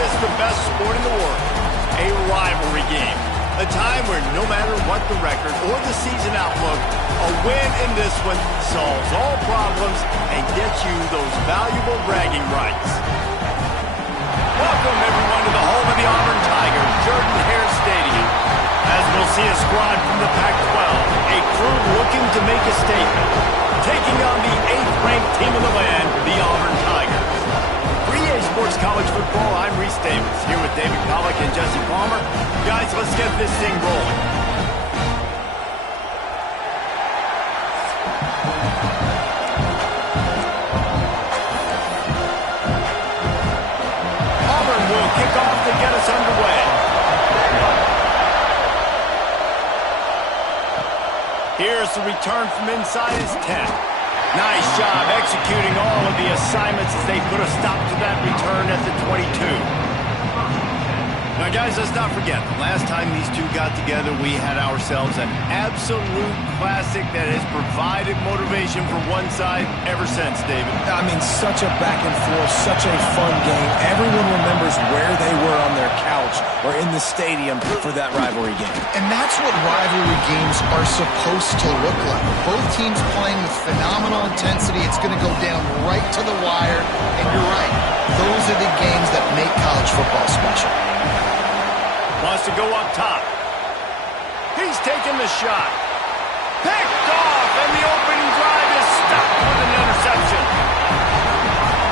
this the best sport in the world? A rivalry game. A time where no matter what the record or the season outlook, a win in this one solves all problems and gets you those valuable bragging rights. Welcome, everyone, to the home of the Auburn Tigers, Jordan-Hare Stadium. As we'll see a squad from the Pac-12, a crew looking to make a statement, taking on the 8th-ranked team in the land, the Auburn Tigers. For EA Sports College Football, I'm Reese Davis, here with David Pollack and Jesse Palmer. Guys, let's get this thing rolling. Auburn will kick off to get us underway. Here's the return from inside his 10. Nice job executing all of the assignments as they put a stop to that return at the 22. Now, guys, let's not forget, the last time these two got together, we had ourselves an absolute classic that has provided motivation for one side ever since, David. I mean, such a back and forth, such a fun game. Everyone remembers where they were on their couch or in the stadium for that rivalry game. And that's what rivalry games are supposed to look like. Both teams playing with phenomenal intensity. It's going to go down right to the wire. And you're right, those are the games that make college football special. Wants to go up top. He's taking the shot. Picked off, and the opening drive is stopped with an interception.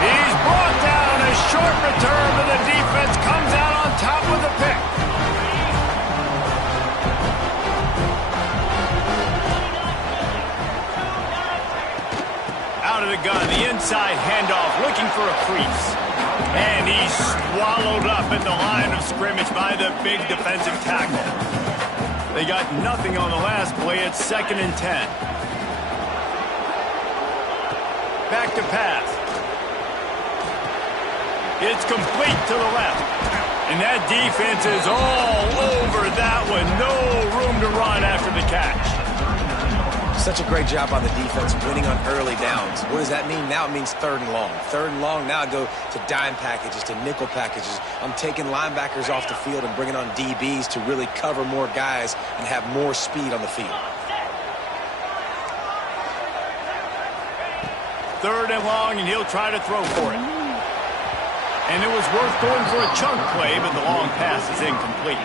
He's brought down. A short return, but the defense comes out on top with a pick. Out of the gun, the inside handoff, looking for a crease. And he's swallowed up at the line of scrimmage by the big defensive tackle. They got nothing on the last play. It's 2nd and 10. Back to pass. It's complete to the left. And that defense is all over that one. No room to run after the catch. Such a great job on the defense, winning on early downs. What does that mean? Now it means 3rd and long. 3rd and long, now I go to dime packages, to nickel packages. I'm taking linebackers off the field and bringing on DBs to really cover more guys and have more speed on the field. 3rd and long, and he'll try to throw for it. And it was worth going for a chunk play, but the long pass is incomplete.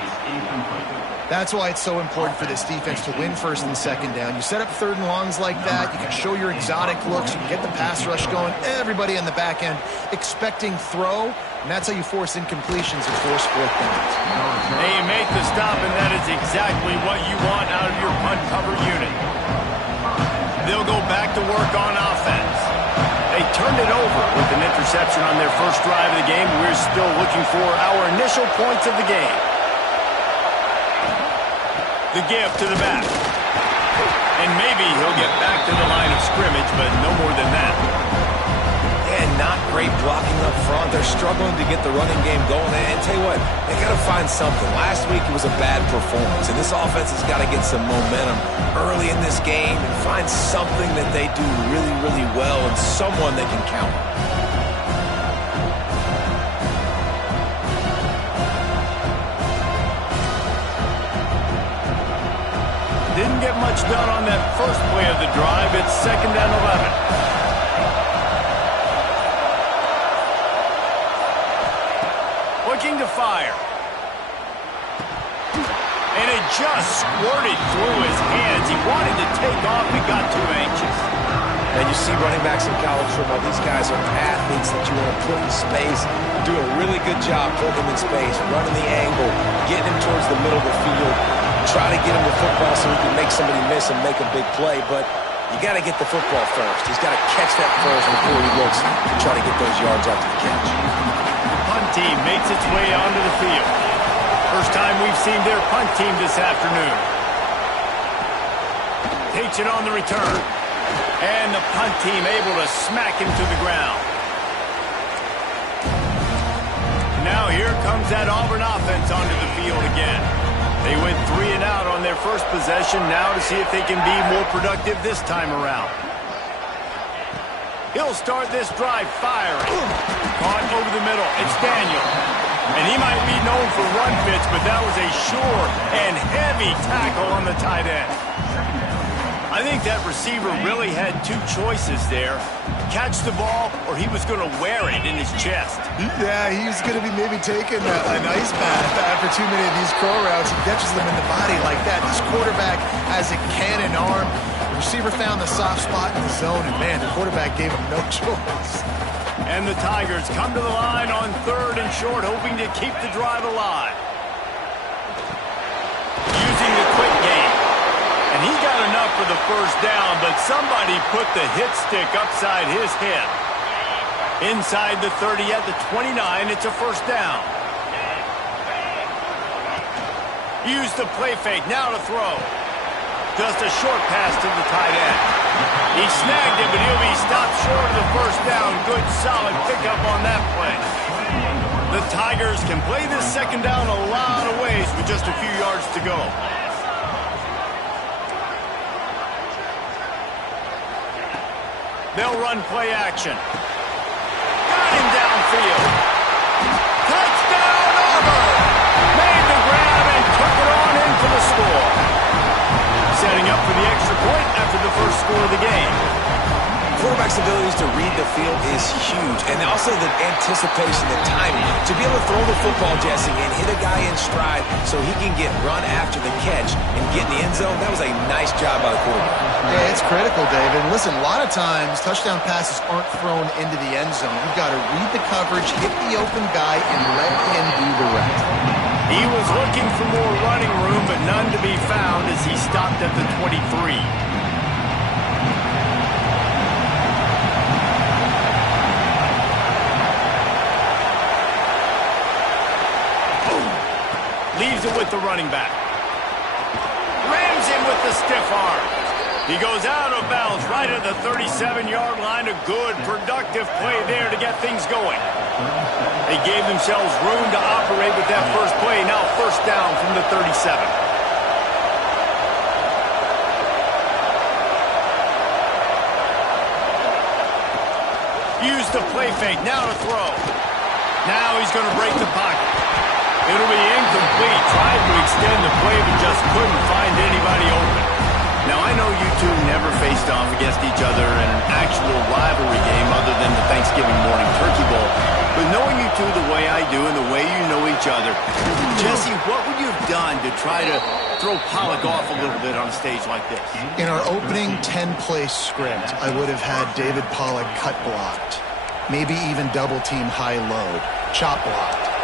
That's why it's so important for this defense to win 1st and 2nd down. You set up 3rd and longs like that. You can show your exotic looks. You can get the pass rush going. Everybody on the back end expecting throw, and that's how you force incompletions and force 4th downs. They make the stop, and that is exactly what you want out of your punt cover unit. They'll go back to work on offense. They turned it over with an interception on their first drive of the game. We're still looking for our initial points of the game. The give to the back. And maybe he'll get back to the line of scrimmage, but no more than that. And not great blocking up front. They're struggling to get the running game going. And tell you what, they got to find something. Last week it was a bad performance, and this offense has got to get some momentum early in this game and find something that they do really, really well and someone they can count on. Didn't get much done on that first play of the drive. It's 2nd and 11. Looking to fire. And it just squirted through his hands. He wanted to take off. He got too anxious. And you see running backs in college football, these guys are athletes that you want to put in space, do a really good job putting them in space, running the angle, getting him towards the middle of the field, try to get him the football so he can make somebody miss and make a big play, but you got to get the football first. He's got to catch that first before he looks to try to get those yards after the catch. The punt team makes its way onto the field. First time we've seen their punt team this afternoon. Takes it on the return. And the punt team able to smack him to the ground. Now here comes that Auburn offense onto the field again. They went 3 and out on their first possession, now to see if they can be more productive this time around. He'll start this drive firing. Caught over the middle. It's Daniel. And he might be known for run fits, but that was a sure and heavy tackle on the tight end. I think that receiver really had two choices there. Catch the ball, or he was going to wear it in his chest. Yeah, he's going to be maybe taking an ice bath after too many of these curl routes. He catches them in the body like that. This quarterback has a cannon arm. The receiver found the soft spot in the zone, and man, the quarterback gave him no choice. And the Tigers come to the line on 3rd and short, hoping to keep the drive alive. Using the quick game. And he got enough for the first down, but somebody put the hit stick upside his head. Inside the 30 at the 29, it's a first down. Use the play fake, now to throw. Just a short pass to the tight end. He snagged it, but he'll be stopped short of the first down. Good, solid pickup on that play. The Tigers can play this second down a lot of ways with just a few yards to go. They'll run play action. Got him downfield. Touchdown, Auburn! Made the grab and took it on in for the score. Setting up for the extra point after the first score of the game. Quarterback's abilities to read the field is huge, and also the anticipation, the timing. To be able to throw the football, Jesse, and hit a guy in stride so he can get run after the catch and get in the end zone, that was a nice job by the quarterback. Yeah, it's critical, David. And listen, a lot of times touchdown passes aren't thrown into the end zone. You've got to read the coverage, hit the open guy, and let him do the rest. He was looking for more running room, but none to be found as he stopped at the 23. Leaves it with the running back. Rams him with the stiff arm. He goes out of bounds right at the 37-yard line. A good, productive play there to get things going. They gave themselves room to operate with that first play. Now first down from the 37. Use the play fake. Now to throw. Now he's going to break the pocket. It'll be incomplete. Tried to extend the play, but just couldn't find anybody open. Now, I know you two never faced off against each other in an actual rivalry game other than the Thanksgiving morning turkey bowl. But knowing you two the way I do and the way you know each other, Jesse, what would you have done to try to throw Pollock off a little bit on a stage like this? In our opening 10-play script, I would have had David Pollock cut blocked, maybe even double-team high-load, chop blocked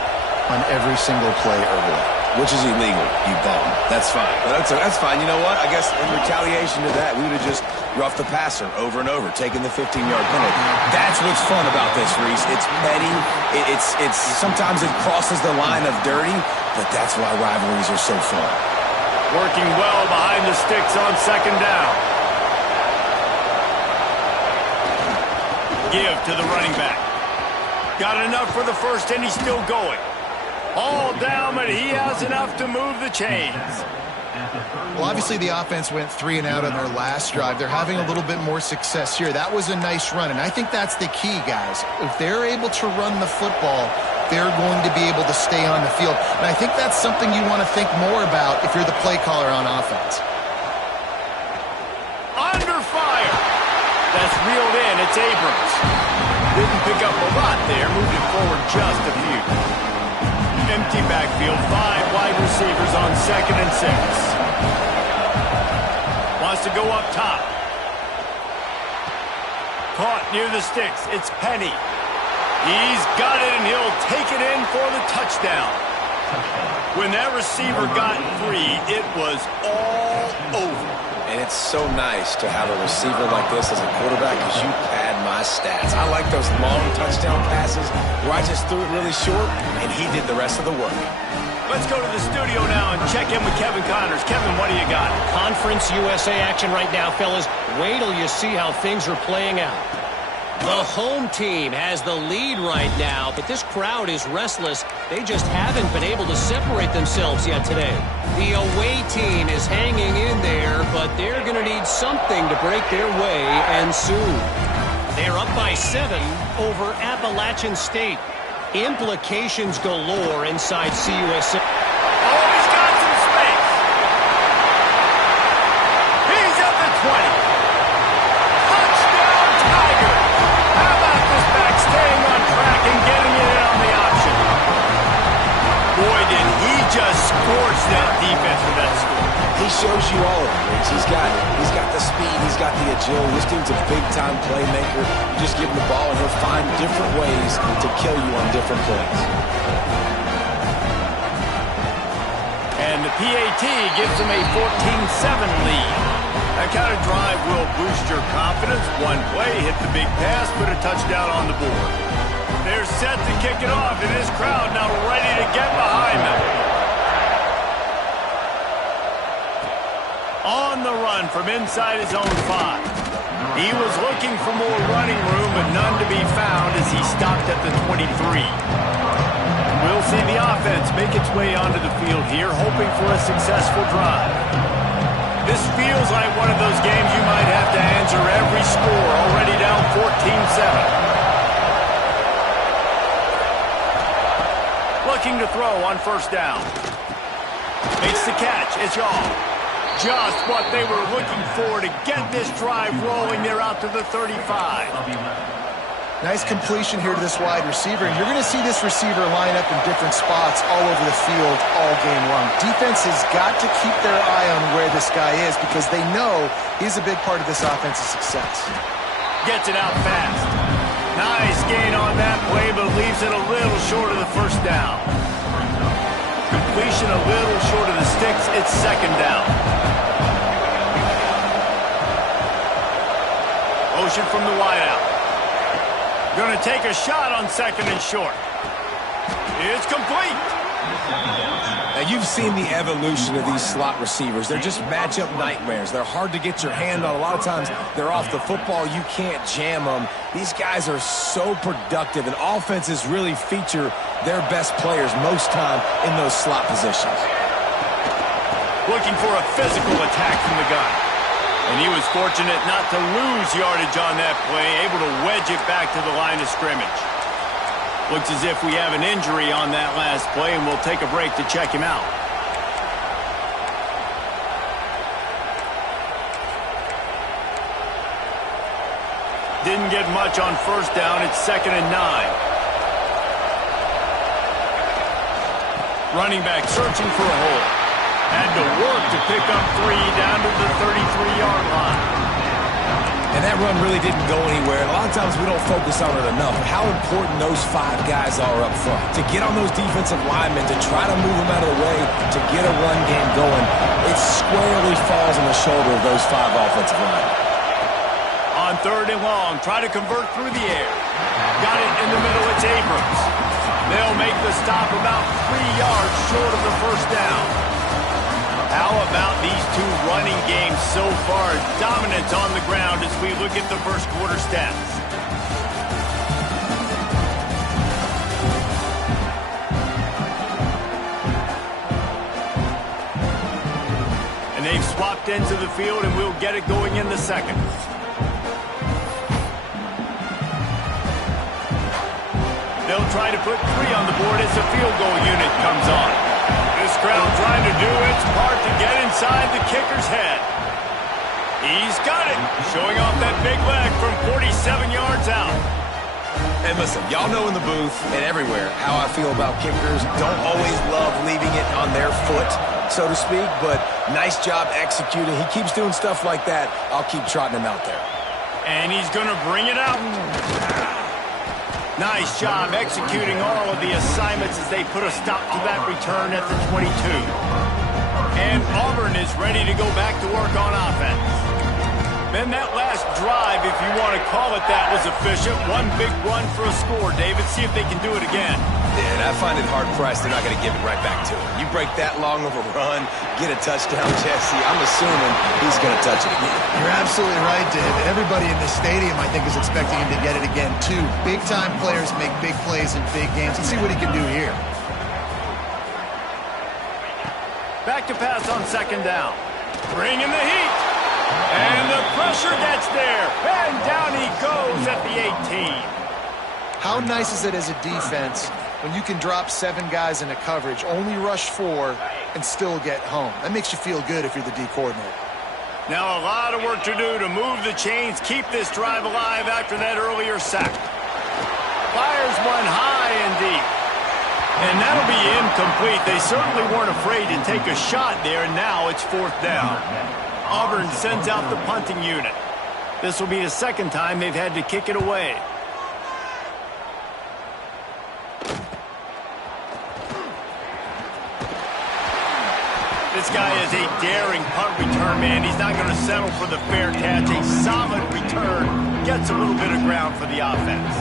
on every single play early. Which is illegal, you bum. That's fine. That's fine. You know what? I guess in retaliation to that, we would have just roughed the passer over and over, taking the 15-yard penalty. That's what's fun about this, Reese. It's petty. It's sometimes it crosses the line of dirty, but that's why rivalries are so fun. Working well behind the sticks on second down. Give to the running back. Got enough for the first, and he's still going. All down, but he has enough to move the chains. Well, obviously the offense went 3 and out on their last drive. They're having a little bit more success here. That was a nice run, and I think that's the key, guys. If they're able to run the football, they're going to be able to stay on the field. And I think that's something you want to think more about if you're the play caller on offense. Under fire. That's reeled in. It's Abrams. Didn't pick up a lot there. Moved it forward just a few. Empty backfield, 5 wide receivers on 2nd and 6. Wants to go up top. Caught near the sticks. It's Penny. He's got it, and he'll take it in for the touchdown. When that receiver got free, it was all over. And it's so nice to have a receiver like this as a quarterback because you pad my stats. I like those long touchdown passes where I just threw it really short and he did the rest of the work. Let's go to the studio now and check in with Kevin Connors. Kevin, what do you got? Conference USA action right now, fellas. Wait till you see how things are playing out. The home team has the lead right now, but this crowd is restless. They just haven't been able to separate themselves yet today. The away team is hanging in there, but they're going to need something to break their way, and soon. They're up by 7 over Appalachian State. Implications galore inside CUSA. Oh, he's got some space. He's at the 20. Touchdown, Tigers. How about this back staying on track and getting it in on the option? Boy, did he just scorch that defense with that score. He shows you all of it, Riggs. He's got the speed, he's got the agility. This dude's a big-time playmaker. You just give him the ball, and he'll find different ways to kill you on different plays. And the PAT gives him a 14-7 lead. That kind of drive will boost your confidence. One play, hit the big pass, put a touchdown on the board. They're set to kick it off, and this crowd now ready to get behind them. On the run from inside his own 5. He was looking for more running room, but none to be found as he stopped at the 23. We'll see the offense make its way onto the field here, hoping for a successful drive. This feels like one of those games you might have to answer every score, already down 14-7. Looking to throw on first down. Makes the catch. It's y'all. Just what they were looking for to get this drive rolling. They're out to the 35. Nice completion here to this wide receiver, and you're going to see this receiver line up in different spots all over the field all game long. Defense has got to keep their eye on where this guy is because they know he's a big part of this offense's success. Gets it out fast. Nice gain on that play, but leaves it a little short of the first down. Completion a little short of the sticks. It's second down. Motion from the wideout. Going to take a shot on second and short. It's complete. Now, you've seen the evolution of these slot receivers. They're just matchup nightmares. They're hard to get your hand on. A lot of times, they're off the football. You can't jam them. These guys are so productive, and offenses really feature their best players most time in those slot positions. Looking for a physical attack from the gun. And he was fortunate not to lose yardage on that play, able to wedge it back to the line of scrimmage. Looks as if we have an injury on that last play, and we'll take a break to check him out. Didn't get much on first down. It's 2nd and 9. Running back searching for a hole. Had to work to pick up 3 down to the 33-yard line. And that run really didn't go anywhere. A lot of times we don't focus on it enough. How important those 5 guys are up front. To get on those defensive linemen, to try to move them out of the way, to get a run game going, it squarely falls on the shoulder of those 5 offensive linemen. On 3rd and long, try to convert through the air. Got it in the middle. It's Abrams. They'll make the stop about 3 yards short of the first down. How about these 2 running games so far? Dominance on the ground as we look at the first quarter stats. And they've swapped ends of the field, and we'll get it going in the second. They'll try to put 3 on the board as the field goal unit comes on. This crowd trying to do its part to get inside the kicker's head. He's got it, showing off that big leg from 47 yards out. And listen, y'all know in the booth and everywhere how I feel about kickers. Don't always love leaving it on their foot, so to speak, but nice job executing. He keeps doing stuff like that. I'll keep trotting him out there. And he's going to bring it out. Nice job executing all of the assignments as they put a stop to that return at the 22. And Auburn is ready to go back to work on offense. Then that last drive, if you want to call it that, was efficient. One big run for a score, David. See if they can do it again. Yeah, and I find it hard-pressed they're not going to give it right back to him. You break that long of a run, get a touchdown, Jesse, I'm assuming he's going to touch it again. You're absolutely right, David. Everybody in this stadium, I think, is expecting him to get it again, too. Big-time players make big plays in big games. Let's see what he can do here. Back to pass on 2nd down. Bring in the heat. And the pressure gets there. And down he goes at the 18. How nice is it as a defense when you can drop 7 guys in a coverage, only rush 4, and still get home. That makes you feel good if you're the D coordinator. Now a lot of work to do to move the chains, keep this drive alive after that earlier sack. Fires one high and deep. And that'll be incomplete. They certainly weren't afraid to take a shot there, and now it's 4th down. Auburn sends out the punting unit. This will be the 2nd time they've had to kick it away. This guy is a daring punt return man. He's not going to settle for the fair catch. A solid return. Gets a little bit of ground for the offense.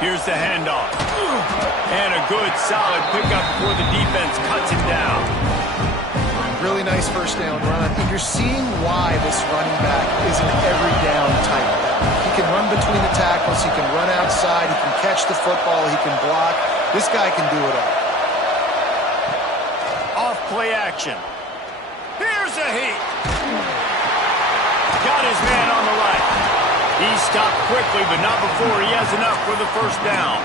Here's the handoff. And a good, solid pickup before the defense cuts him down. Really nice first down run. And you're seeing why this running back is an every down type. He can run between the tackles. He can run outside. He can catch the football. He can block. This guy can do it all. Off play action. Here's a heat. Got his man on the right. He stopped quickly, but not before he has enough for the first down.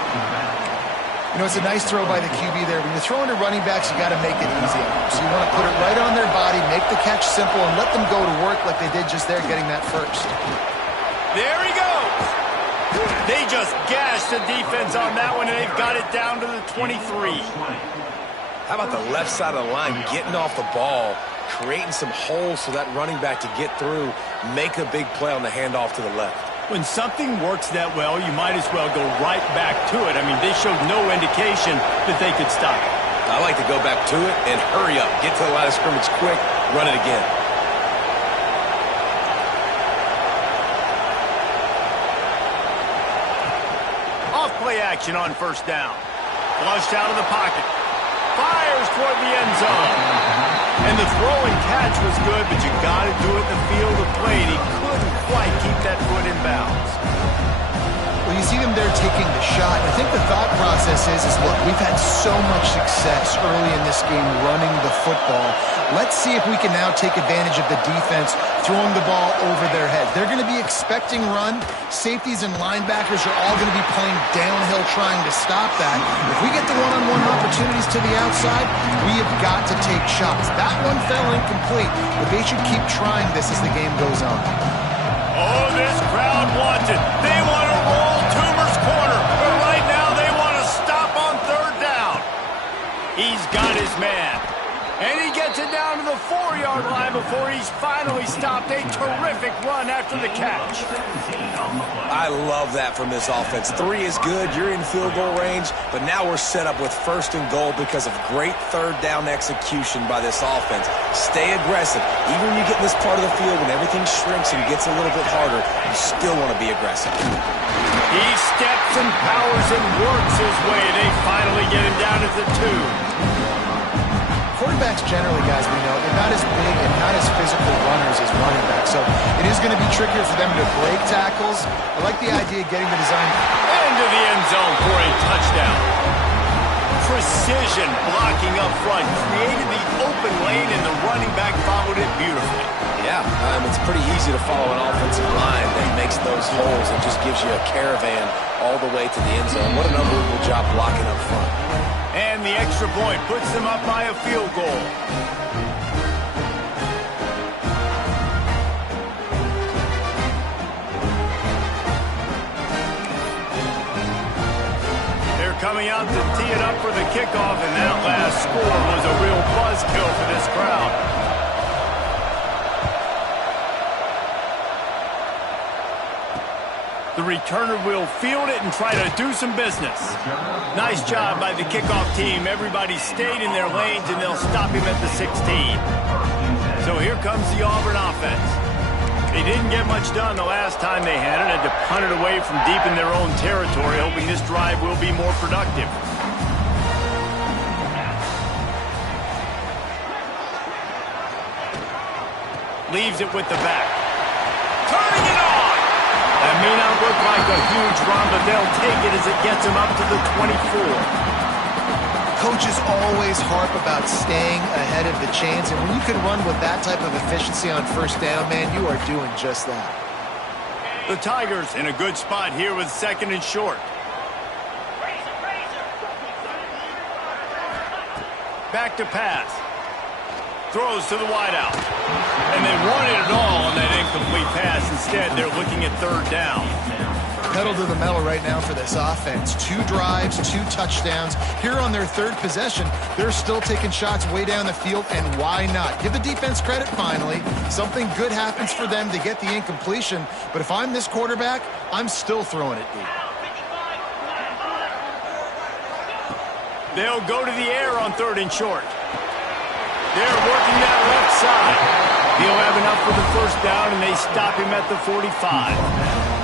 You know, it's a nice throw by the QB there. When you're throwing to running backs, you got to make it easy on them. So you want to put it right on their body, make the catch simple, and let them go to work like they did just there, getting that first. There he goes. They just gashed the defense on that one, and they've got it down to the 23. How about the left side of the line getting off the ball, creating some holes for that running back to get through, make a big play on the handoff to the left. When something works that well, you might as well go right back to it. I mean, they showed no indication that they could stop it. I like to go back to it and hurry up. Get to the line of scrimmage quick, run it again. Off play action on first down. Flushed out of the pocket. Fires toward the end zone. And the throw and catch was good, but you got to do it in the field of play. And he couldn't quite keep that foot in bounds. Well, you see them there taking the shot. I think the thought process is look, we've had so much success early in this game running the football. Let's see if we can now take advantage of the defense throwing the ball over their head. They're going to be expecting run. Safeties and linebackers are all going to be playing downhill trying to stop that. If we get the one-on-one opportunities to the outside, we have got to take shots. That one fell incomplete, but they should keep trying this as the game goes on. Oh, this crowd wants it. They want to roll Toomer's corner, but right now they want to stop on 3rd down. He's got his man. And he gets it down to the 4-yard line before he's finally stopped. A terrific run after the catch. I love that from this offense. 3 is good. You're in field goal range, but now we're set up with 1st and goal because of great 3rd down execution by this offense. Stay aggressive. Even when you get in this part of the field, when everything shrinks and gets a little bit harder, you still want to be aggressive. He steps and powers and works his way. They finally get him down to the 2. Quarterbacks generally, guys, we know, they're not as big and not as physical runners as running backs, so it is going to be trickier for them to break tackles. I like the idea of getting the design into the end zone for a touchdown. Precision blocking up front, created the open lane, and the running back followed it beautifully. Yeah, it's pretty easy to follow an offensive line that makes those holes and just gives you a caravan all the way to the end zone. What an unbelievable job blocking up front. And the extra point puts them up by a field goal. They're coming out to tee it up for the kickoff, and that last score was a real buzzkill for this crowd. The returner will field it and try to do some business. Nice job by the kickoff team. Everybody stayed in their lanes, and they'll stop him at the 16. So here comes the Auburn offense. They didn't get much done the last time they had it. Had to punt it away from deep in their own territory, hoping this drive will be more productive. Leaves it with the back. Turning it on! That may not look like a huge run, but they'll take it as it gets him up to the 24. coaches always harp about staying ahead of the chains, and when you can run with that type of efficiency on first down, man, you are doing just that. The Tigers in a good spot here with 2nd and short. Back to pass. Throws to the wideout. And they wanted it all on that incomplete pass. Instead, they're looking at 3rd down. Pedal to the metal right now for this offense. 2 drives, 2 touchdowns. Here on their 3rd possession, they're still taking shots way down the field, and why not? Give the defense credit finally. Something good happens for them to get the incompletion, but if I'm this quarterback, I'm still throwing it deep. They'll go to the air on 3rd and short. They're working that left side. He'll have enough for the 1st down, and they stop him at the 45.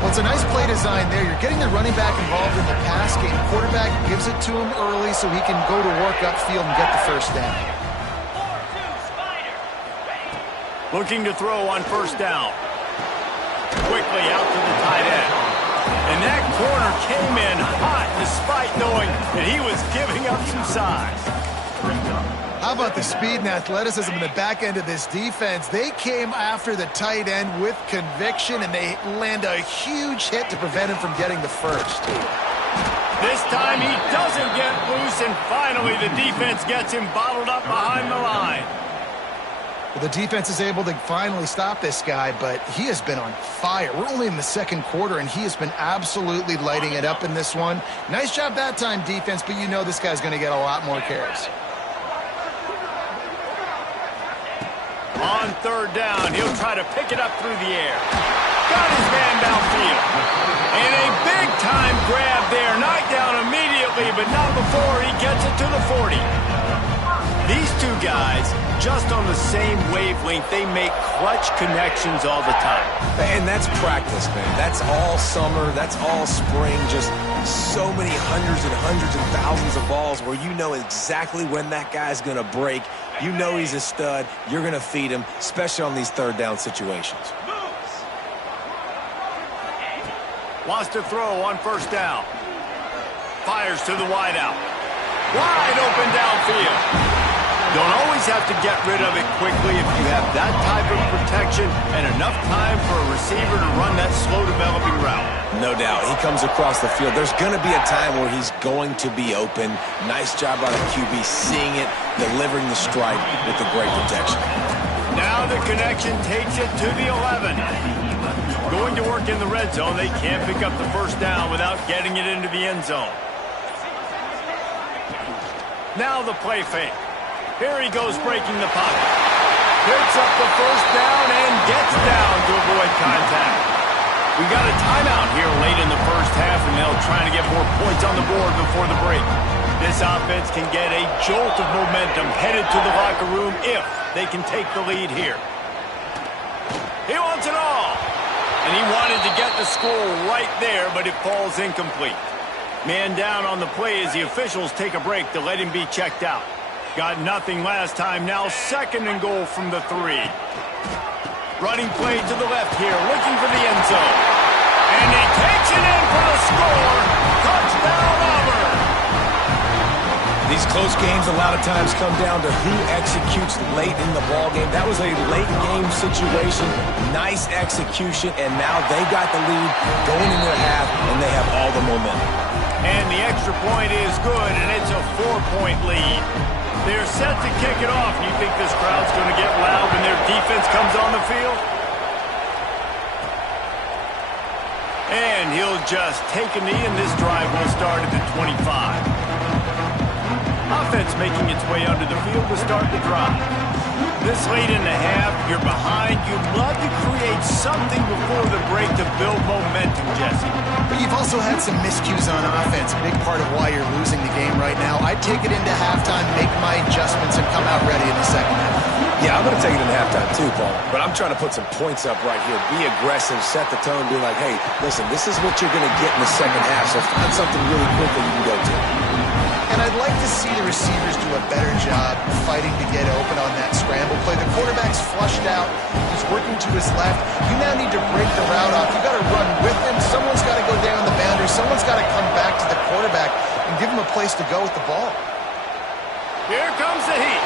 Well, it's a nice play design there. You're getting the running back involved in the pass game. Quarterback gives it to him early so he can go to work upfield and get the 1st down. Looking to throw on 1st down. Quickly out to the tight end. And that corner came in hot despite knowing that he was giving up some size. How about the speed and athleticism in the back end of this defense? They came after the tight end with conviction, and they land a huge hit to prevent him from getting the 1st. This time he doesn't get loose, and finally the defense gets him bottled up behind the line. Well, the defense is able to finally stop this guy, but he has been on fire. We're only in the 2nd quarter, and he has been absolutely lighting it up in this one. Nice job that time, defense, but you know this guy's going to get a lot more carries. On 3rd down, he'll try to pick it up through the air. Got his man downfield. And a big-time grab there. Knocked down immediately, but not before he gets it to the 40. These 2 guys, just on the same wavelength, they make clutch connections all the time. And that's practice, man. That's all summer. That's all spring. Just so many hundreds and thousands of balls where you know exactly when that guy's going to break. You know he's a stud. You're going to feed him, especially on these 3rd down situations. Wants to throw on 1st down. Fires to the wideout. Wide open downfield. Don't always have to get rid of it quickly if you have that type of protection and enough time for a receiver to run that slow-developing route. No doubt. He comes across the field. There's going to be a time where he's going to be open. Nice job by the QB seeing it, delivering the strike with the great protection. Now the connection takes it to the 11. Going to work in the red zone. They can't pick up the 1st down without getting it into the end zone. Now the play fake. Here he goes breaking the pocket. Picks up the 1st down and gets down to avoid contact. We got a timeout here late in the 1st half, and they'll try to get more points on the board before the break. This offense can get a jolt of momentum headed to the locker room if they can take the lead here. He wants it all. And he wanted to get the score right there, but it falls incomplete. Man down on the play as the officials take a break to let him be checked out. Got nothing last time, now 2nd and goal from the 3. Running play to the left here, looking for the end zone. And he takes it in for the score. Touchdown, Auburn. These close games a lot of times come down to who executes late in the ball game. That was a late game situation. Nice execution, and now they got the lead going into the half, and they have all the momentum. And the extra point is good, and it's a 4-point lead. They're set to kick it off. You think this crowd's going to get loud when their defense comes on the field? And he'll just take a knee, and this drive will start at the 25. Offense making its way under the field to start the drive. This late in the half, you're behind. You'd love to create something before the break to build momentum, Jesse. But you've also had some miscues on offense, a big part of why you're losing the game right now. I'd take it into halftime, make my adjustments, and come out ready in the 2nd half. Yeah, I'm going to take it in halftime too, Paul. But I'm trying to put some points up right here. Be aggressive, set the tone, be like, hey, listen, this is what you're going to get in the 2nd half, so find something really quick that you can go to. And I'd like to see the receivers do a better job fighting to get open on that scramble play. The quarterback's flushed out. He's working to his left. You now need to break the route off. You got to run with him. Someone's got to go down the boundary. Someone's got to come back to the quarterback. and give them a place to go with the ball. Here comes the heat.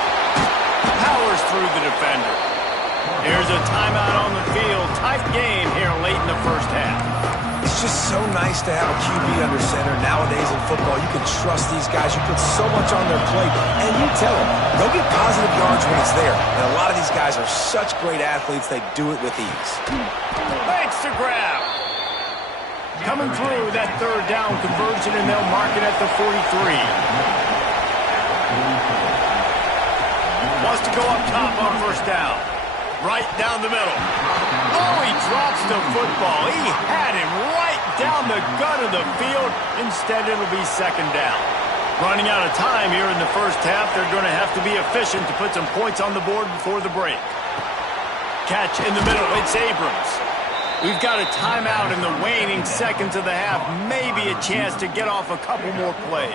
Powers through the defender. Here's a timeout on the field. Tight game here late in the first half. It's just so nice to have a QB under center. Nowadays in football, you can trust these guys. You put so much on their plate, and you tell them they'll get positive yards when it's there. And a lot of these guys are such great athletes, they do it with ease. Thanks to grab. Coming through that third down conversion, and they'll mark it at the 43. Wants to go up top on first down. Right down the middle. Oh, he drops the football. He had him right down the gut of the field. Instead, it'll be second down. Running out of time here in the first half. They're going to have to be efficient to put some points on the board before the break. Catch in the middle. It's Abrams. We've got a timeout in the waning seconds of the half. Maybe a chance to get off a couple more plays.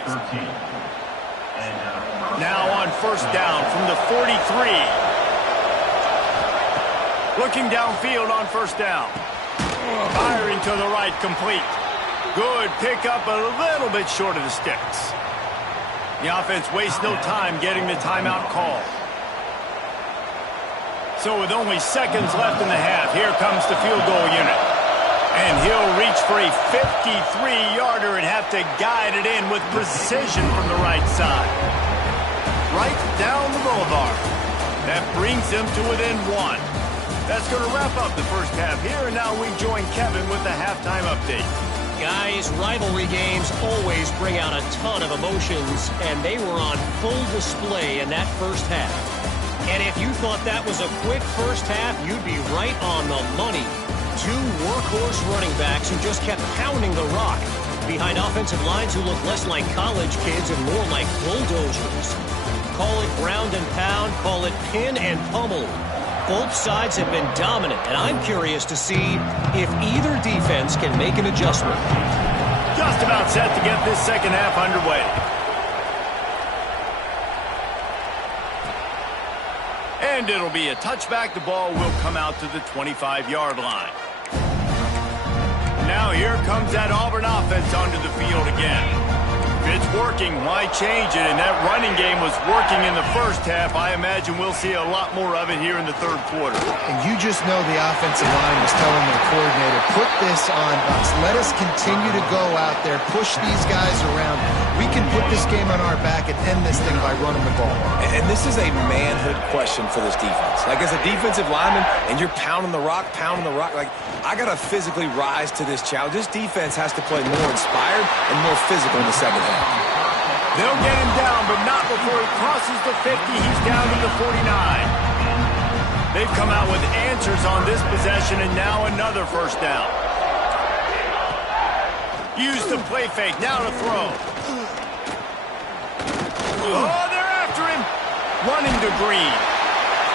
Now on first down from the 43. Looking downfield on first down. Firing to the right, complete. Good pickup, a little bit short of the sticks. The offense wastes no time getting the timeout call. So with only seconds left in the half, here comes the field goal unit. And he'll reach for a 53-yarder and have to guide it in with precision from the right side. Right down the boulevard. That brings him to within one. That's going to wrap up the first half here, and now we join Kevin with the halftime update. Guys, rivalry games always bring out a ton of emotions, and they were on full display in that first half. And if you thought that was a quick first half, you'd be right on the money. Two workhorse running backs who just kept pounding the rock behind offensive lines who look less like college kids and more like bulldozers. Call it ground and pound, call it pin and pummel. Both sides have been dominant, and I'm curious to see if either defense can make an adjustment. Just about set to get this second half underway. And it'll be a touchback. The ball will come out to the 25-yard line. Now here comes that Auburn offense onto the field again. If it's working, why change it? And that running game was working in the first half. I imagine we'll see a lot more of it here in the third quarter. And you just know the offensive line was telling their coordinator, put this on us. Let us continue to go out there, push these guys around. We can put this game on our back and end this thing by running the ball. And this is a manhood question for this defense. Like, as a defensive lineman, and you're pounding the rock, like, I got to physically rise to this challenge. This defense has to play more inspired and more physical in the second half. They'll get him down, but not before he crosses the 50. He's down to the 49. They've come out with answers on this possession, and now another first down. Use the play fake. Now to throw. Oh, they're after him. Running to Green.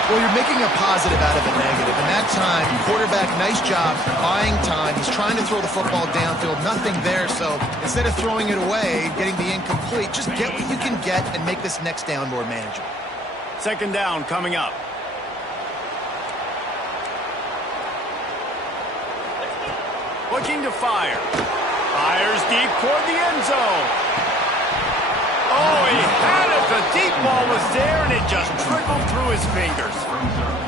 Well, you're making a positive out of a negative. And that time, quarterback, nice job, buying time. He's trying to throw the football downfield. Nothing there, so instead of throwing it away, getting the incomplete, just get what you can get and make this next down more manageable. Second down coming up. Looking to fire. Fires deep toward the end zone. Oh, he had it. The deep ball was there, and it just trickled through his fingers.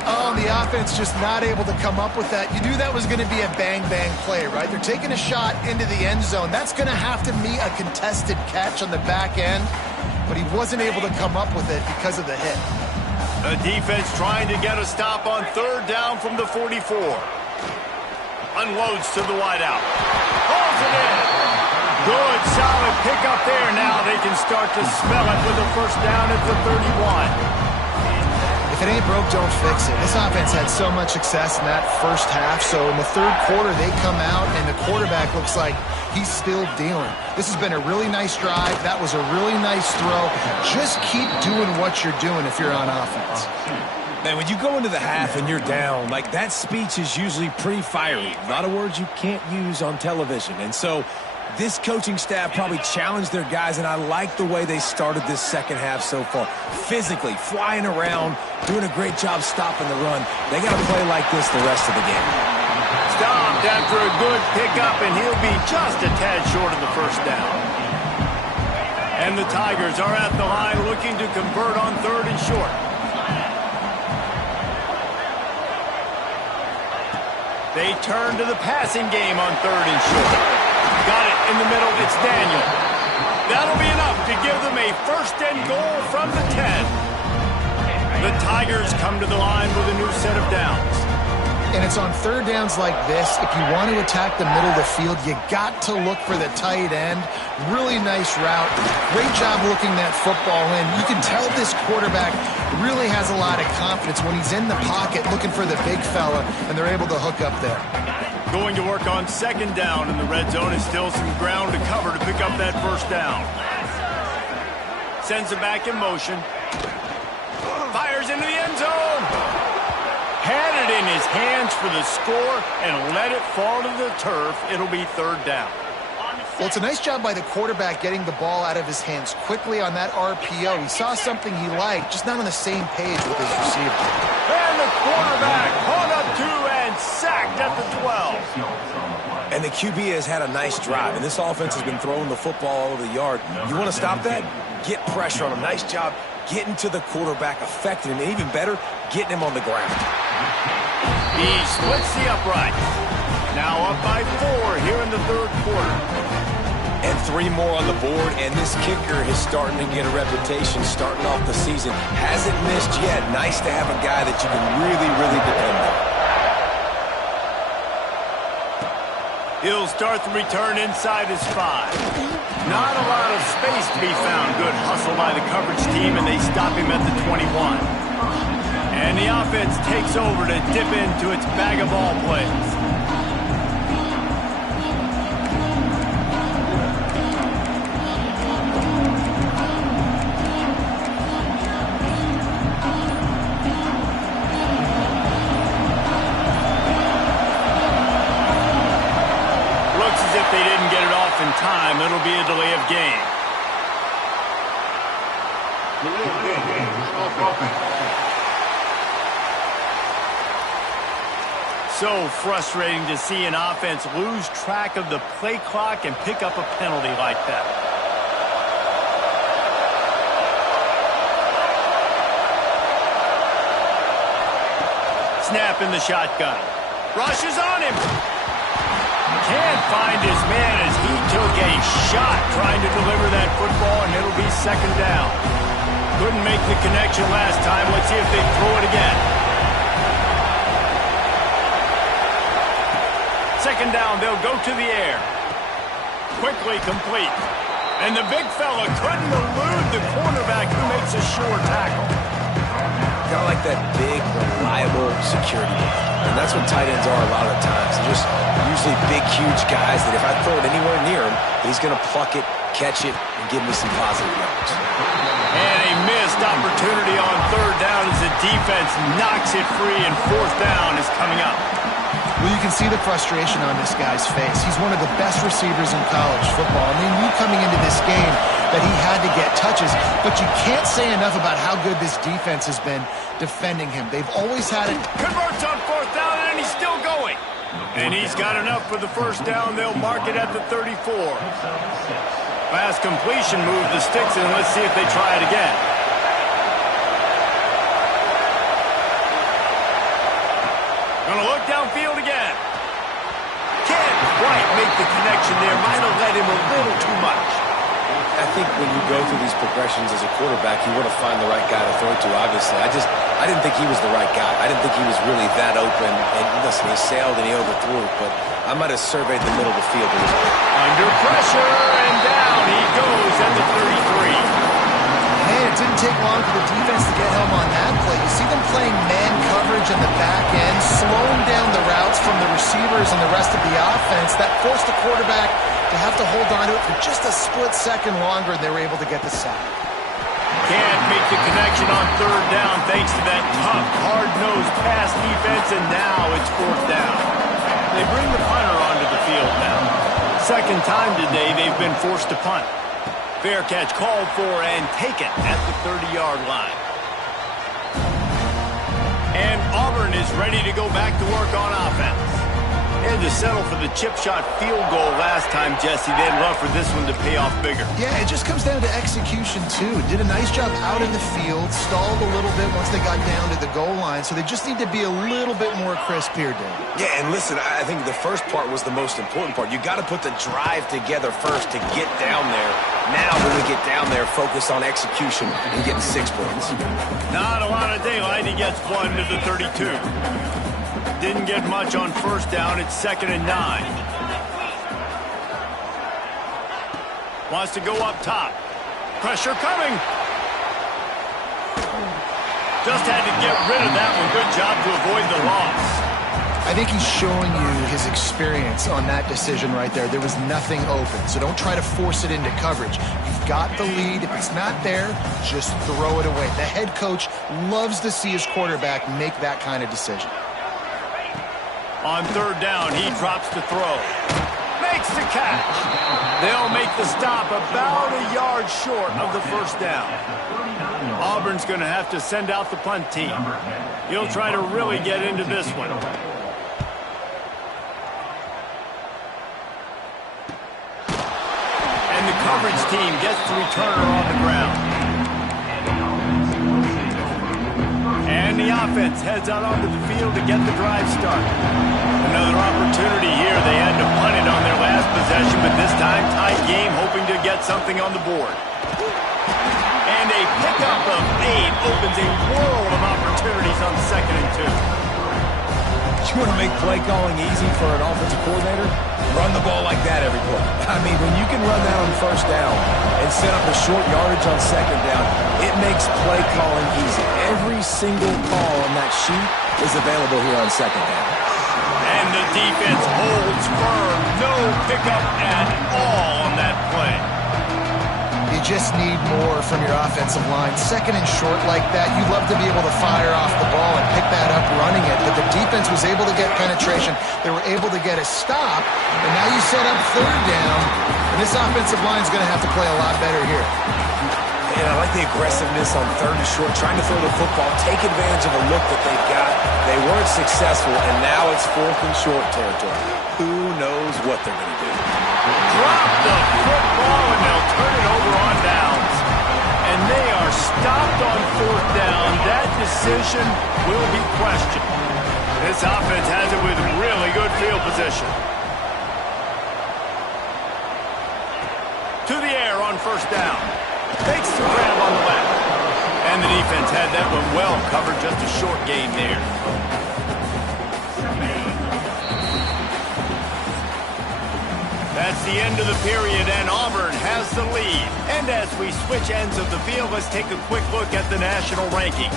Oh, the offense just not able to come up with that. You knew that was going to be a bang-bang play, right? They're taking a shot into the end zone. That's going to have to be a contested catch on the back end, but he wasn't able to come up with it because of the hit. The defense trying to get a stop on third down from the 44. Unloads to the wideout. Pulls it in. Good, solid pickup there. Now they can start to smell it with a first down at the 31. If it ain't broke, don't fix it. This offense had so much success in that first half, so in the third quarter they come out and the quarterback looks like he's still dealing. This has been a really nice drive. That was a really nice throw. Just keep doing what you're doing if you're on offense. Man, when you go into the half and you're down, like, that speech is usually pretty fiery. A lot of words you can't use on television. And so this coaching staff probably challenged their guys, and I like the way they started this second half so far. Physically, flying around, doing a great job stopping the run. They got to play like this the rest of the game. Stopped after a good pickup, and he'll be just a tad short of the first down. And the Tigers are at the line looking to convert on 3rd and short. They turn to the passing game on 3rd and short. Got it in the middle. It's Daniel. That'll be enough to give them a 1st and goal from the 10. The Tigers come to the line with a new set of downs. And it's on 3rd downs like this. If you want to attack the middle of the field, you got to look for the tight end. Really nice route. Great job looking that football in. You can tell this quarterback really has a lot of confidence when he's in the pocket looking for the big fella, and they're able to hook up there. Going to work on 2nd down in the red zone. Is still some ground to cover to pick up that 1st down. Sends it back in motion. Fires into the end zone. Had it in his hands for the score and let it fall to the turf. It'll be 3rd down. Well, it's a nice job by the quarterback getting the ball out of his hands quickly on that RPO. He saw something he liked, just not on the same page with his receiver. And the quarterback caught up to and sacked at the 12. And the QB has had a nice drive, and this offense has been throwing the football all over the yard. You want to stop that? Get pressure on him. Nice job getting to the quarterback, affecting him, and even better, getting him on the ground. He splits the uprights. Now up by 4 here in the 3rd quarter. And 3 more on the board, and this kicker is starting to get a reputation starting off the season. Hasn't missed yet. Nice to have a guy that you can really, really depend on. He'll start the return inside his 5. Not a lot of space to be found. Good hustle by the coverage team, and they stop him at the 21. And the offense takes over to dip into its bag of ball plays. Looks as if they didn't get it off in time. It'll be a delay of game. So frustrating to see an offense lose track of the play clock and pick up a penalty like that. Snap in the shotgun. Rushes on him. Can't find his man as he took a shot trying to deliver that football, and it'll be 2nd down. Couldn't make the connection last time. Let's see if they throw it again. 2nd down, they'll go to the air. Quickly complete. And the big fella couldn't elude the cornerback who makes a sure tackle. Got like that big, reliable security blanket. And that's what tight ends are a lot of the times. They're just usually big, huge guys that if I throw it anywhere near him, he's going to pluck it, catch it, and give me some positive yards. And a missed opportunity on 3rd down as the defense knocks it free, and 4th down is coming up. Well, you can see the frustration on this guy's face. He's one of the best receivers in college football, and they knew coming into this game that he had to get touches, but you can't say enough about how good this defense has been defending him. They've always had it. Converts on 4th down, and he's still going. And he's got enough for the 1st down. They'll mark it at the 34. Pass completion, move the sticks, and let's see if they try it again. Gonna look downfield again. Can't quite make the connection there. Might have let him a little too much. I think when you go through these progressions as a quarterback, you want to find the right guy to throw to, obviously. I didn't think he was the right guy. I didn't think he was really that open. And listen, he sailed and he overthrew it, but I might have surveyed the middle of the field a little bit. Under pressure, and down he goes at the 33. Man, it didn't take long for the defense to get home on that play. You see them playing man coverage in the back end, slowing down the routes from the receivers and the rest of the offense. That forced the quarterback to have to hold on to it for just a split second longer, and they were able to get the sack. Can't make the connection on 3rd down thanks to that tough, hard-nosed pass defense, and now it's 4th down. They bring the punter onto the field now. 2nd time today they've been forced to punt. Fair catch called for and taken at the 30-yard line. And Auburn is ready to go back to work on offense. They had to settle for the chip shot field goal last time, Jesse. They'd love for this one to pay off bigger. Yeah, it just comes down to execution, too. Did a nice job out in the field, stalled a little bit once they got down to the goal line, so they just need to be a little bit more crisp here, Dave. Yeah, and listen, I think the first part was the most important part. You got to put the drive together first to get down there. Now, when we get down there, focus on execution and getting 6 points. Not a lot of daylight. He gets one to the 32. Didn't get much on first down. It's 2nd and 9. Wants to go up top. Pressure coming. Just had to get rid of that one. Good job to avoid the loss. I think he's showing you his experience on that decision right there. There was nothing open, so don't try to force it into coverage. You've got the lead. If it's not there, just throw it away. The head coach loves to see his quarterback make that kind of decision. On 3rd down, he drops to throw. Makes the catch. They'll make the stop about a yard short of the first down. Auburn's going to have to send out the punt team. He'll try to really get into this one. And the coverage team gets the returner on the ground. And the offense heads out onto the field to get the drive started. Another opportunity here. They had to punt it on their last possession, but this time tied game, hoping to get something on the board. And a pickup of 8 opens a world of opportunities on 2nd and 2. You want to make play calling easy for an offensive coordinator? Run the ball like that every play. I mean, when you can run that on first down and set up a short yardage on 2nd down, it makes play calling easy. Every single call on that sheet is available here on 2nd down. And the defense holds firm. No pickup at all on that play. You just need more from your offensive line. 2nd and short like that, you'd love to be able to fire off the ball and pick that up running it, but the defense was able to get penetration. They were able to get a stop, and now you set up 3rd down, and this offensive line is going to have to play a lot better here. And I like the aggressiveness on 3rd and short, trying to throw the football, take advantage of a look that they've got. They weren't successful, and now it's 4th and short territory. Who knows what they're going to do? Drop the football, and they'll turn it over on downs. And they are stopped on 4th down. That decision will be questioned. This offense has it with really good field position. To the air on 1st down. Takes the grab on the left. And the defense had that one well covered, just a short gain there. That's the end of the period, and Auburn has the lead. And as we switch ends of the field, let's take a quick look at the national rankings.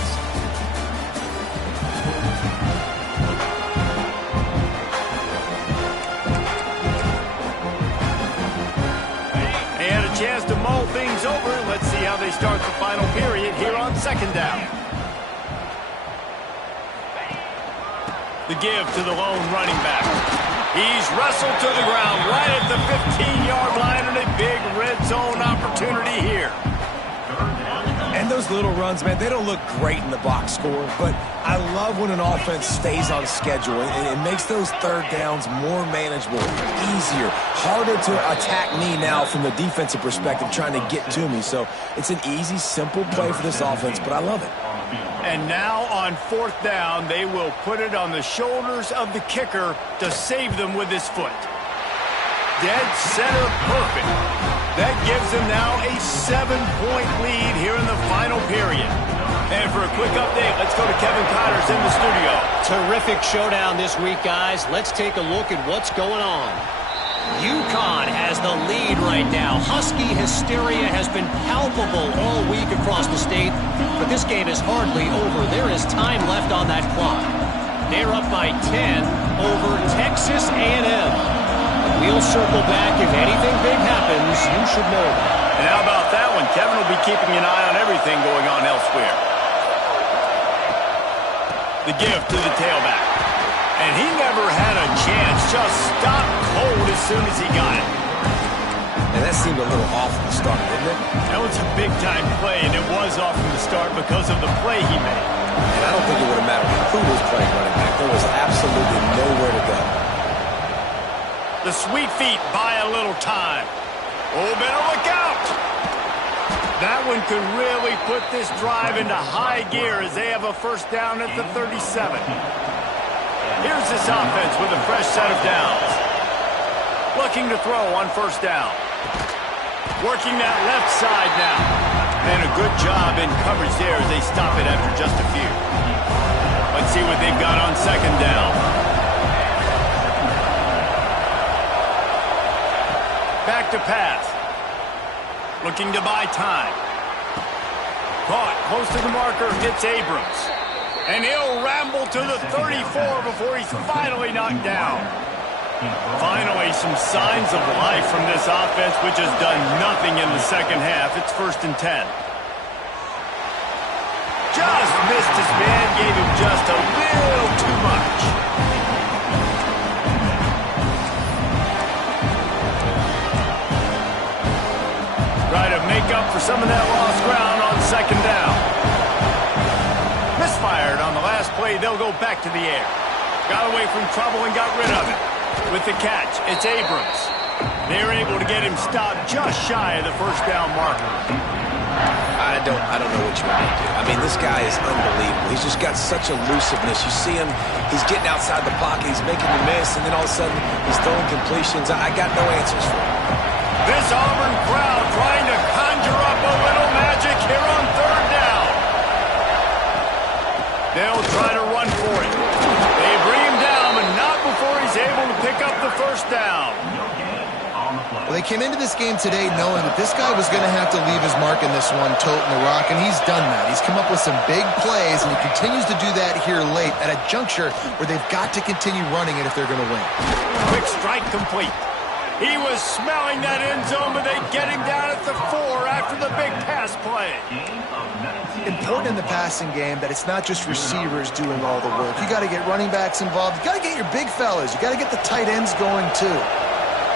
They had a chance to mull things over. Let's see how they start the final period here on 2nd down. The give to the lone running back. He's wrestled to the ground right at the 15-yard line, and a big red zone opportunity here. And those little runs, man, they don't look great in the box score, but I love when an offense stays on schedule. It makes those 3rd downs more manageable, easier, harder to attack me now from the defensive perspective trying to get to me. So it's an easy, simple play for this offense, but I love it. And now on 4th down, they will put it on the shoulders of the kicker to save them with his foot. Dead center perfect. That gives them now a 7-point lead here in the final period. And for a quick update, let's go to Kevin Connors in the studio. Terrific showdown this week, guys. Let's take a look at what's going on. UConn has the lead right now. Husky hysteria has been palpable all week across the state, but this game is hardly over. There is time left on that clock. They're up by 10 over Texas A&M. We'll circle back. If anything big happens, you should know that. And how about that one? Kevin will be keeping an eye on everything going on elsewhere. The give to the tailback. And he never had a chance. Just stopped cold as soon as he got it. And that seemed a little off from the start, didn't it? That was a big-time play, and it was off from the start because of the play he made. And I don't think it would have mattered who was playing running back. There was absolutely nowhere to go. The sweet feet buy a little time. Oh, better look out. That one could really put this drive into high gear as they have a first down at the 37. Here's this offense with a fresh set of downs. Looking to throw on first down. Working that left side now. And a good job in coverage there as they stop it after just a few. Let's see what they've got on second down. Back to pass. Looking to buy time. Caught close to the marker. It's Abrams. And he'll ramble to the 34 before he's finally knocked down. Finally, some signs of life from this offense, which has done nothing in the second half. It's 1st and 10. Just missed his man, gave him just a little too much. Try to make up for some of that lost ground on second down. Misfired on the last play. They'll go back to the air. Got away from trouble and got rid of it. With the catch, it's Abrams. They're able to get him stopped just shy of the first down marker. I don't know what you want to do. I mean, this guy is unbelievable. He's just got such elusiveness. You see him, he's getting outside the pocket, he's making the miss, and then all of a sudden he's throwing completions. I got no answers for him. This Auburn crowd trying to conjure up a little magic here on third down. They'll try to run for it. They bring him down, but not before he's able to pick up the first down. Well, they came into this game today knowing that this guy was going to have to leave his mark in this one, toting the rock, and he's done that. He's come up with some big plays, and he continues to do that here late at a juncture where they've got to continue running it if they're going to win. Quick strike complete. He was smelling that end zone, but they get him down at the 4 after the big pass play. Important in the passing game that it's not just receivers doing all the work. You got to get running backs involved. You got to get your big fellas. You got to get the tight ends going too.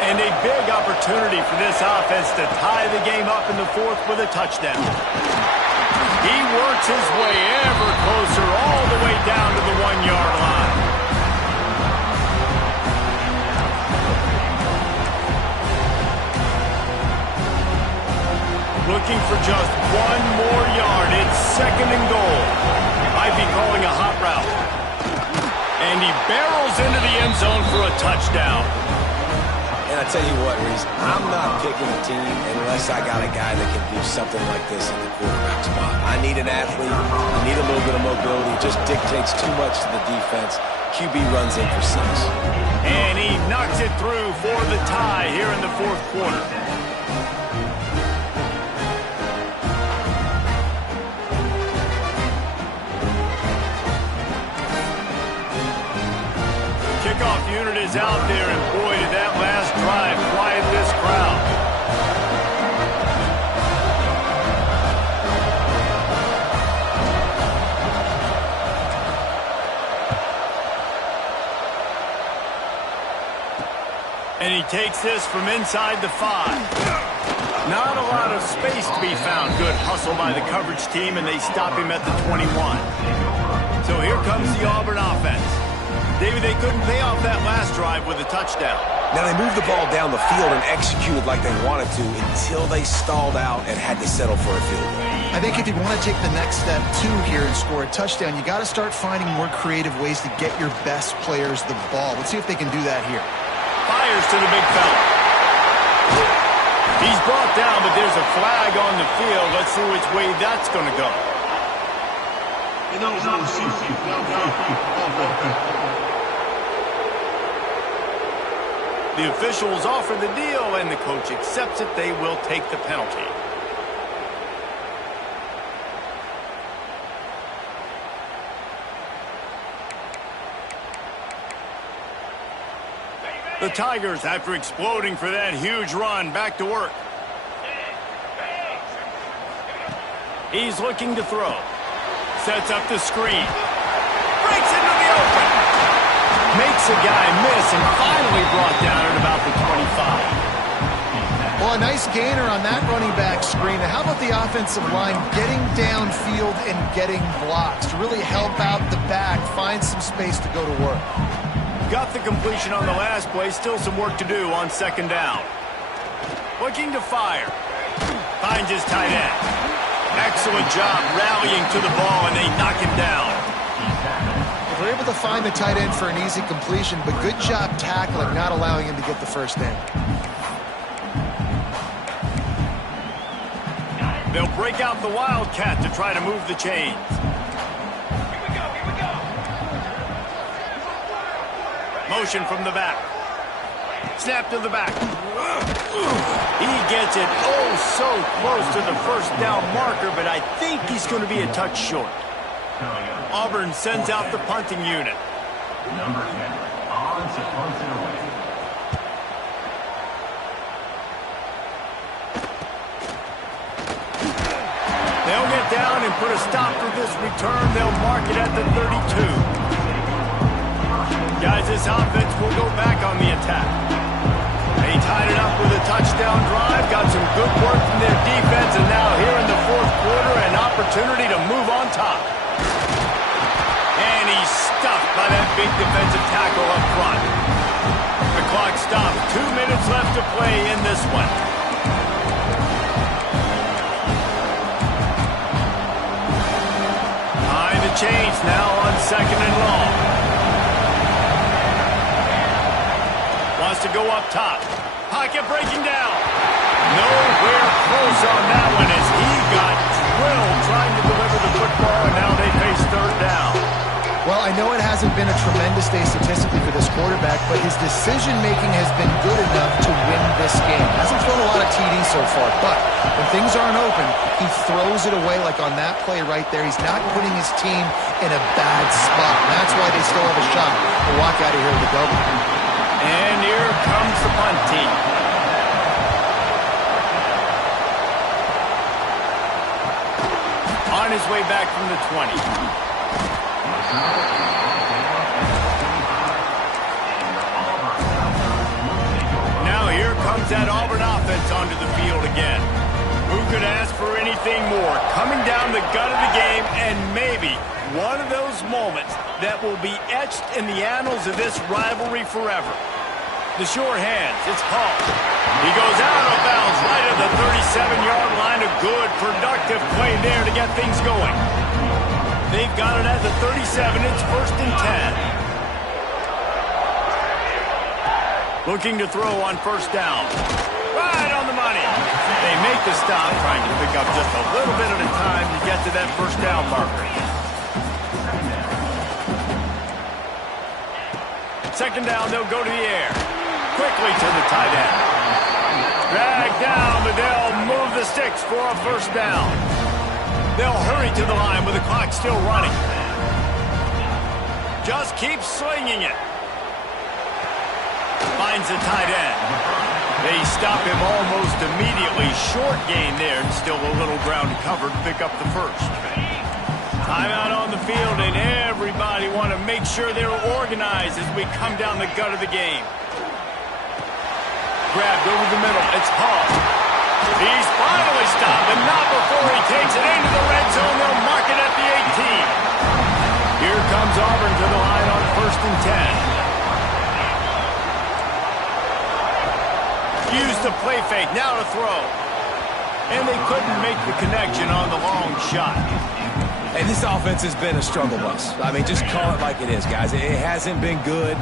And a big opportunity for this offense to tie the game up in the 4th with a touchdown. He works his way ever closer all the way down to the 1-yard line. Looking for just one more yard. It's 2nd and goal. Might be calling a hot route. And he barrels into the end zone for a touchdown. And I tell you what, Reese, I'm not picking a team unless I got a guy that can do something like this in the quarterback spot. I need an athlete. I need a little bit of mobility. It just dictates too much to the defense. QB runs in for 6. And he knocks it through for the tie here in the 4th quarter. Kickoff unit is out there, and boy, did that last drive quiet this crowd. And he takes this from inside the 5. Not a lot of space to be found. Good hustle by the coverage team, and they stop him at the 21. So here comes the Auburn offense. David, they couldn't pay off that last drive with a touchdown. Now, they moved the ball down the field and executed like they wanted to until they stalled out and had to settle for a field goal. I think if you want to take the next step, too, here and score a touchdown, you got to start finding more creative ways to get your best players the ball. Let's see if they can do that here. Fires to the big fella. He's brought down, but there's a flag on the field. Let's see which way that's going to go. The officials offer the deal, and the coach accepts it. They will take the penalty. The Tigers, after exploding for that huge run, back to work. He's looking to throw. Sets up the screen. Breaks into the open. Makes a guy miss and finally brought down at about the 25. Well, a nice gainer on that running back screen. Now, how about the offensive line getting downfield and getting blocks to really help out the back, find some space to go to work? Got the completion on the last play. Still some work to do on second down. Looking to fire. Finds his tight end. Excellent job rallying to the ball, and they knock him down. They're able to find the tight end for an easy completion, but good job tackling, not allowing him to get the first down. They'll break out the Wildcat to try to move the chains. Motion from the back. Snap to the back. He gets it oh so close to the first down marker, but I think he's going to be a touch short. Auburn sends out the punting unit. Number 10, on to punt it away. They'll get down and put a stop to this return. They'll mark it at the 32. Guys, this offense will go back on the attack. They tied it up with a touchdown drive, got some good work from their defense, and now here in the fourth quarter, an opportunity to move on top. And he's stuffed by that big defensive tackle up front. The clock stopped. 2 minutes left to play in this one. Behind the chains now on second and long. Wants to go up top. Pocket breaking down. Nowhere close on that one as he got drilled trying to deliver the football, and now they face third down. Well, I know it hasn't been a tremendous day statistically for this quarterback, but his decision-making has been good enough to win this game. Hasn't thrown a lot of TDs so far, but when things aren't open, he throws it away like on that play right there. He's not putting his team in a bad spot. And that's why they still have a shot to walk out of here with a double. And here comes the punt team. On his way back from the 20. Now here comes that Auburn offense onto the field again. Who could ask for anything more? Coming down the gut of the game, and maybe one of those moments that will be etched in the annals of this rivalry forever. The sure hands, it's Hall. He goes out of bounds right at the 37-yard line. A good, productive play there to get things going. They've got it at the 37. It's first and 10. Looking to throw on first down. Right on the money. They make the stop, trying to pick up just a little bit at a time to get to that first down marker. Second down, they'll go to the air. Quickly to the tight end. Drag down, but they'll move the sticks for a first down. They'll hurry to the line with the clock still running. Just keep swinging it. Finds the tight end. They stop him almost immediately. Short gain there, and still a little ground to cover to pick up the first. Timeout on the field, and everybody want to make sure they're organized as we come down the gut of the game. Grabbed over the middle. It's Hall. He's finally stopped, but not before he takes it into the red zone. They'll mark it at the 18. Here comes Auburn to the line on first and 10. Use the play fake, now to throw. And they couldn't make the connection on the long shot. Hey, this offense has been a struggle bus. I mean, just call it like it is, guys. It hasn't been good,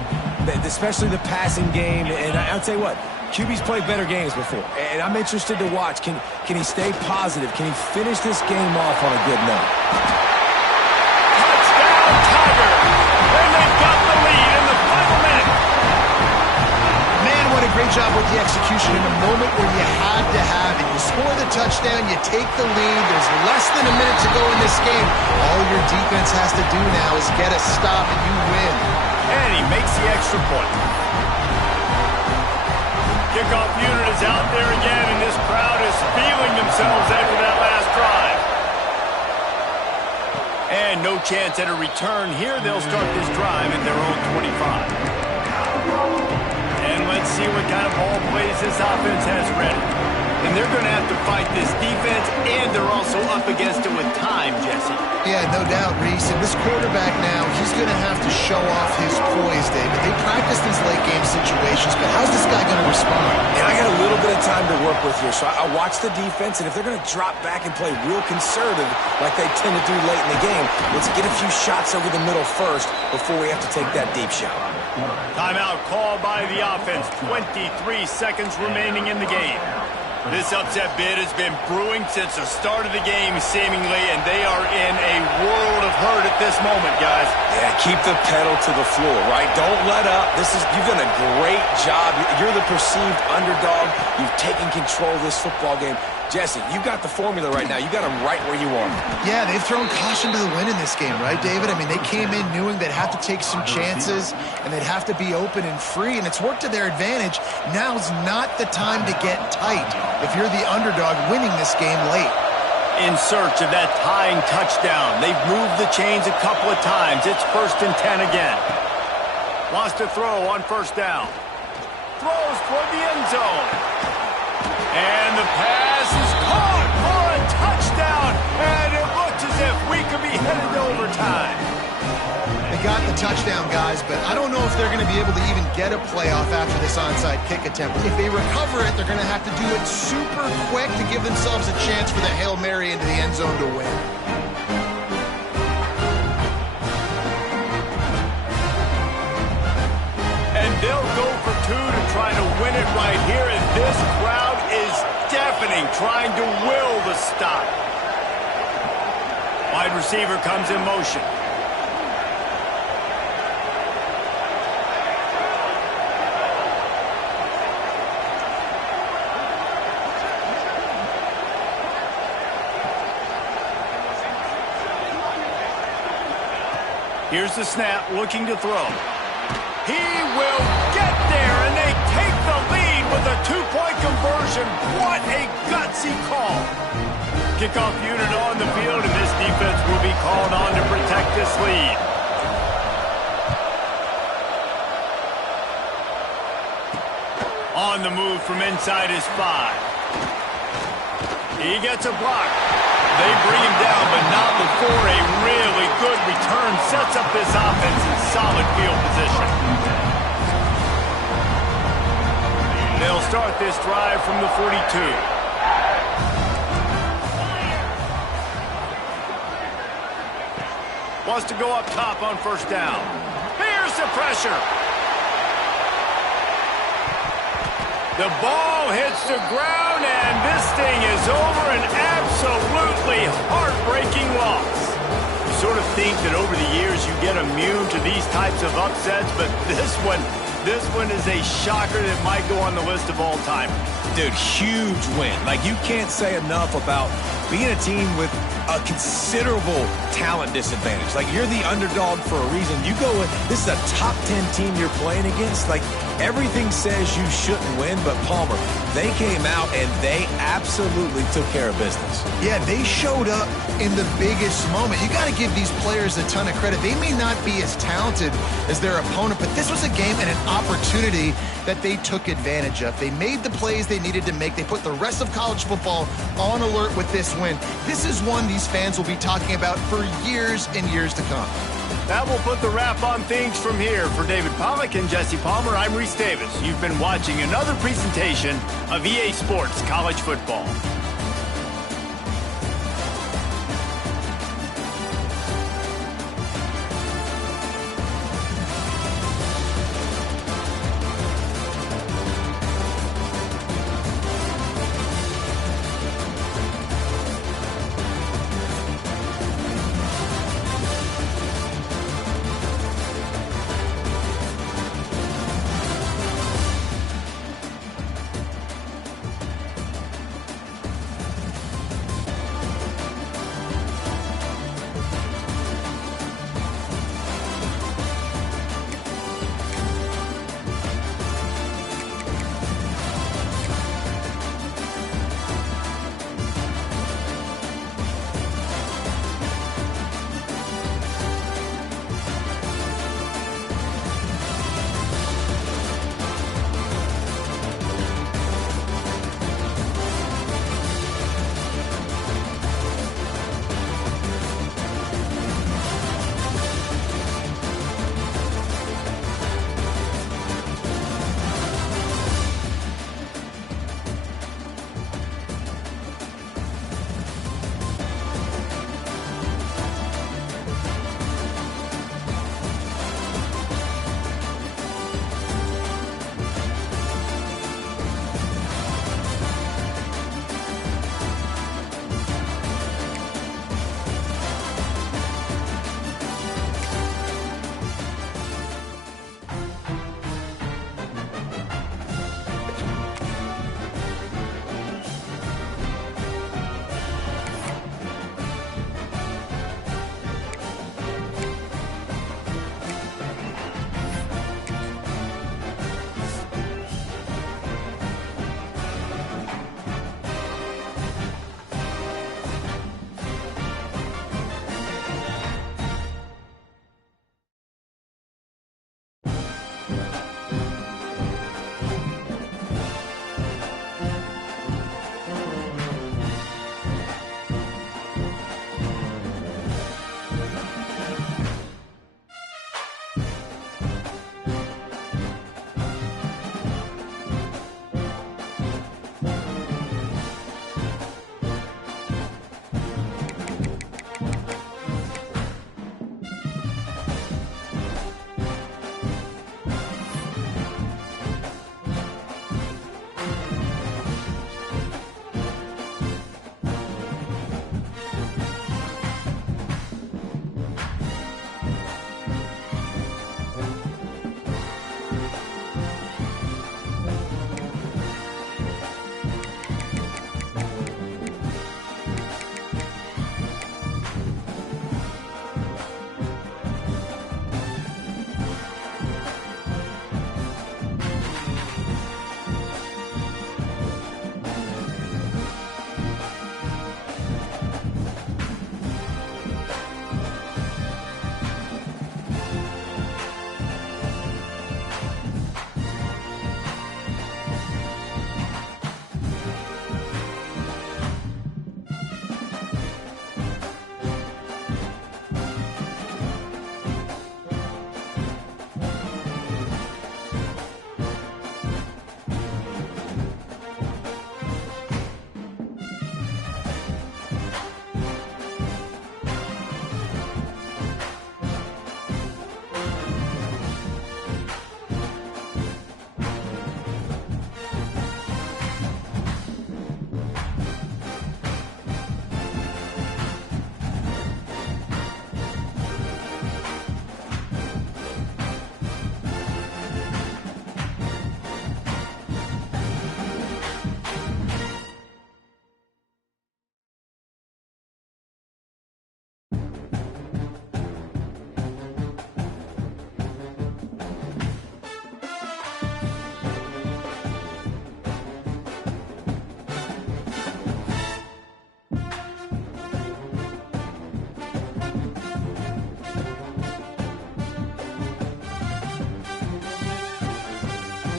especially the passing game. And I'll tell you what, QB's played better games before. And I'm interested to watch. Can he stay positive? Can he finish this game off on a good note? Touchdown, Tiger! And they've got the lead in the final minute. Man, what a great job with the execution in a moment where you had to have it. You score the touchdown, you take the lead. There's less than a minute to go in this game. All your defense has to do now is get a stop and you win. And he makes the extra point. Kickoff unit is out there again, and this crowd is feeling themselves after that last drive. And no chance at a return here. They'll start this drive at their own 25. And let's see what kind of ball plays this offense has ready. And they're going to have to fight this defense, and they're also up against it with time, Jesse. Yeah, no doubt, Reese. And this quarterback now, he's going to have to show off his poise, David. They practice these late-game situations, but how's this guy going to respond? And I got a little bit of time to work with here, so I watch the defense, and if they're going to drop back and play real conservative like they tend to do late in the game, let's get a few shots over the middle first before we have to take that deep shot. Timeout called by the offense. 23 seconds remaining in the game. This upset bid has been brewing since the start of the game, seemingly, and they are in a world of hurt at this moment, guys. Yeah, keep the pedal to the floor, right? Don't let up. You've done a great job. You're the perceived underdog. You've taken control of this football game. Jesse, you got the formula right now. You got them right where you want them. Yeah, they've thrown caution to the wind in this game, right, David? I mean, they came in knowing they'd have to take some chances and they'd have to be open and free, and it's worked to their advantage. Now's not the time to get tight if you're the underdog winning this game late. In search of that tying touchdown. They've moved the chains a couple of times. It's 1st and 10 again. Wants to throw on 1st down. Throws toward the end zone. And the pass is caught for a touchdown. And it looks as if we could be headed to overtime. They got the touchdown, guys, but I don't know if they're going to be able to even get a playoff after this onside kick attempt. If they recover it, they're going to have to do it super quick to give themselves a chance for the Hail Mary into the end zone to win. And they'll go for 2 to try to win it right here, and this crowd is deafening, trying to will the stop. Wide receiver comes in motion. Here's the snap, looking to throw. He will get there, and they take the lead with a 2-point conversion. What a gutsy call. Kickoff unit on the field, and this defense will be called on to protect this lead. On the move from inside his 5. He gets a block. They bring him down, but not before a really good return sets up this offense in solid field position. They'll start this drive from the 42. Wants to go up top on 1st down. Here's the pressure. The ball hits the ground, and this thing is over. An absolutely heartbreaking loss. You sort of think that over the years you get immune to these types of upsets, but this one is a shocker that might go on the list of all time. Dude, huge win. Like, you can't say enough about being a team with a considerable talent disadvantage. Like, you're the underdog for a reason. You go with, this is a top 10 team you're playing against. Like, everything says you shouldn't win, but Palmer, they came out and they absolutely took care of business. Yeah, they showed up in the biggest moment. You got to give these players a ton of credit. They may not be as talented as their opponent, but this was a game and an opportunity that they took advantage of. They made the plays they needed to make. They put the rest of college football on alert with this win. This is one these fans will be talking about for years and years to come. That will put the wrap on things from here. For David Pollack and Jesse Palmer, I'm Reese Davis. You've been watching another presentation of EA Sports College Football.